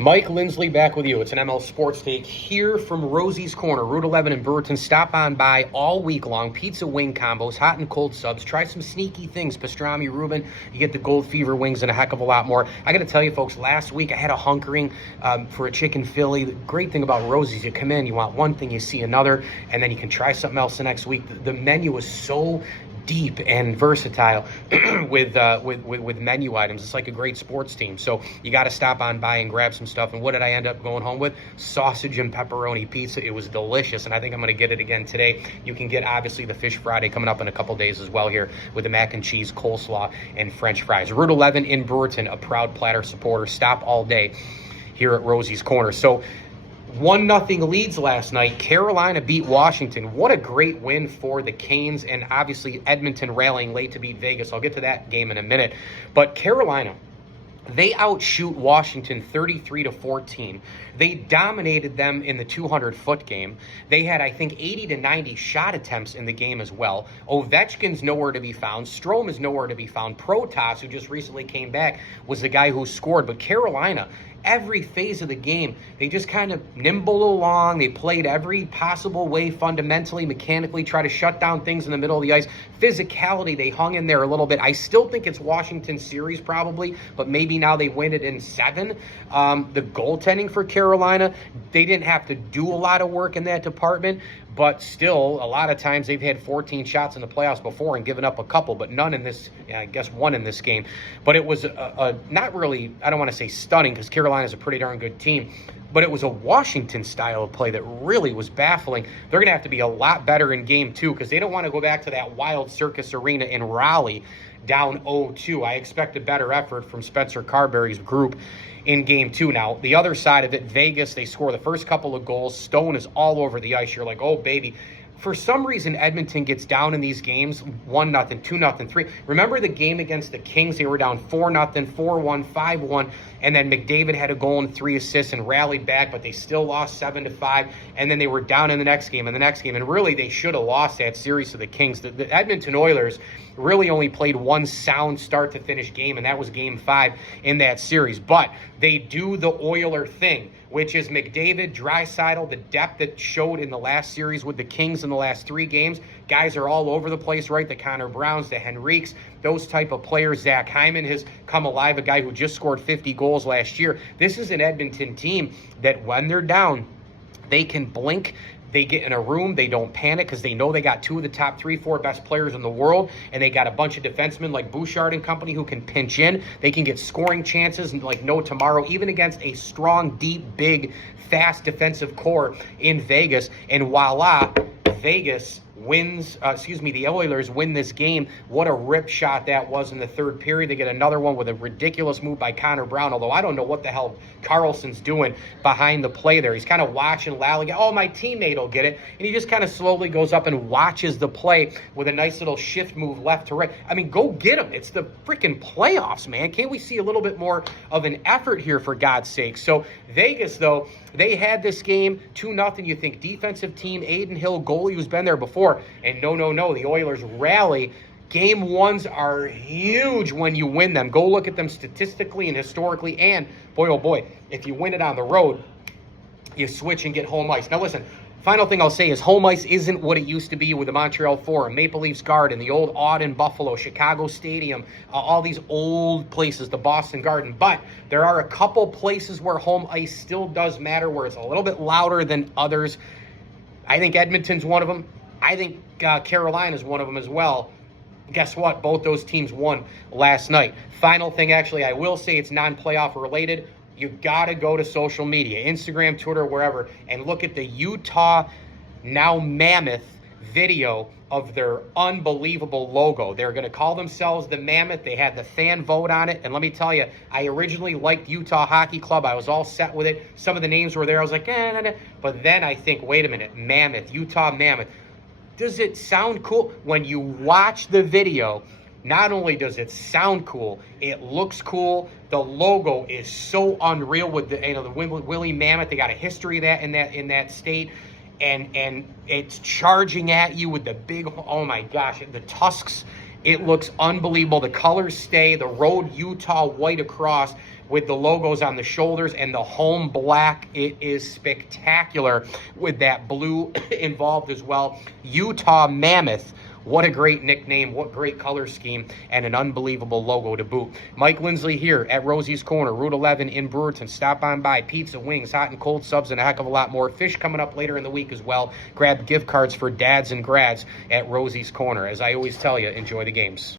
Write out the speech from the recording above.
Mike Lindsley back with you. It's an ML Sports Take here from Rosie's Corner, Route 11 in Brewerton. Stop on by all week long. Pizza wing combos, hot and cold subs. Try some sneaky things. Pastrami, Reuben. You get the Gold Fever wings and a heck of a lot more. I got to tell you, folks, last week I had a hunkering for a chicken Philly. The great thing about Rosie's, you come in, you want one thing, you see another, and then you can try something else the next week. The menu is so deep and versatile with menu items. It's like a great sports team. So you got to stop on by and grab some stuff. And what did I end up going home with? Sausage and pepperoni pizza. It was delicious, and I think I'm going to get it again today. You can get, obviously, the Fish Friday coming up in a couple days as well here with the mac and cheese, coleslaw, and French fries. Route 11 in Brewerton, a proud Platter supporter. Stop all day here at Rosie's Corner. So 1-0 leads last night. Carolina beat Washington. What a great win for the Canes, and obviously Edmonton rallying late to beat Vegas. I'll get to that game in a minute. But Carolina, they outshoot Washington 33-14. They dominated them in the 200-foot game. They had, I think, 80 to 90 shot attempts in the game as well. Ovechkin's nowhere to be found. Strome is nowhere to be found. Protas, who just recently came back, was the guy who scored. But Carolina, every phase of the game, they just kind of nimbled along. They played every possible way, fundamentally, mechanically, try to shut down things in the middle of the ice. Physicality, they hung in there a little bit. I still think it's Washington's series probably, but maybe now they win it in 7. The goaltending for Carolina, they didn't have to do a lot of work in that department, but still, a lot of times they've had 14 shots in the playoffs before and given up a couple, but none in this, I guess one in this game. But it was not really, I don't want to say stunning, because Carolina's a pretty darn good team, but it was a Washington style of play that really was baffling. They're going to have to be a lot better in game 2, because they don't want to go back to that wild circus arena in Raleigh down 0-2. I expect a better effort from Spencer Carberry's group in game 2. Now, the other side of it, Vegas, they score the first couple of goals. Stone is all over the ice. You're like, oh, baby. For some reason, Edmonton gets down in these games, 1-0, 2-0, 3. Remember the game against the Kings? They were down 4-0, 4-1, 5-1, and then McDavid had a goal and 3 assists and rallied back, but they still lost 7-5, and then they were down in the next game and really they should have lost that series to the Kings. The Edmonton Oilers really only played one sound start-to-finish game, and that was Game 5 in that series. But they do the Oiler thing, which is McDavid, Draisaitl, the depth that showed in the last series with the Kings in the last 3 games. Guys are all over the place, right? The Connor Browns, the Henriques, those type of players. Zach Hyman has come alive, a guy who just scored 50 goals last year. This is an Edmonton team that when they're down, they can blink. They get in a room, they don't panic because they know they got 2 of the top 3-4 best players in the world, and they got a bunch of defensemen like Bouchard and company who can pinch in. They can get scoring chances like no tomorrow, even against a strong, deep, big, fast defensive core in Vegas. And voila, Vegas wins, the Oilers win this game. What a rip shot that was in the 3rd period. They get another one with a ridiculous move by Connor Brown, although I don't know what the hell Carlson's doing behind the play there. He's kind of watching Lally. Oh, my teammate will get it. And he just kind of slowly goes up and watches the play with a nice little shift move left to right. I mean, go get him. It's the freaking playoffs, man. Can't we see a little bit more of an effort here, for God's sake? So Vegas, though, they had this game 2-0. You think defensive team, Aiden Hill, goalie who's been there before. And no, the Oilers rally. Game 1s are huge when you win them. Go look at them statistically and historically. And boy, oh boy, if you win it on the road, you switch and get home ice. Now listen, final thing I'll say is home ice isn't what it used to be with the Montreal Forum, Maple Leafs Garden, the old Auden Buffalo, Chicago Stadium, all these old places, the Boston Garden. But there are a couple places where home ice still does matter, where it's a little bit louder than others. I think Edmonton's one of them. I think Carolina's one of them as well. Guess what? Both those teams won last night. Final thing, actually, I will say it's non-playoff related. You got to go to social media, Instagram, Twitter, wherever, and look at the Utah, now Mammoth, video of their unbelievable logo. They're going to call themselves the Mammoth. They had the fan vote on it. And let me tell you, I originally liked Utah Hockey Club. I was all set with it. Some of the names were there. I was like, nah. But then I think, wait a minute, Mammoth, Utah Mammoth. Does it sound cool? When you watch the video, not only does it sound cool, it looks cool. The logo is so unreal with the Willie Mammoth. They got a history of that in that state, and it's charging at you with the big, oh my gosh, the tusks. It looks unbelievable. The colors stay. The road Utah white across. with the logos on the shoulders and the home black. It is spectacular with that blue involved as well. Utah Mammoth. What a great nickname, what great color scheme, and an unbelievable logo to boot. Mike Lindsley here at Rosie's Corner, Route 11 in Brewerton. Stop on by. Pizza, wings, hot and cold subs, and a heck of a lot more. Fish coming up later in the week as well. Grab gift cards for dads and grads at Rosie's Corner. As I always tell you, enjoy the games.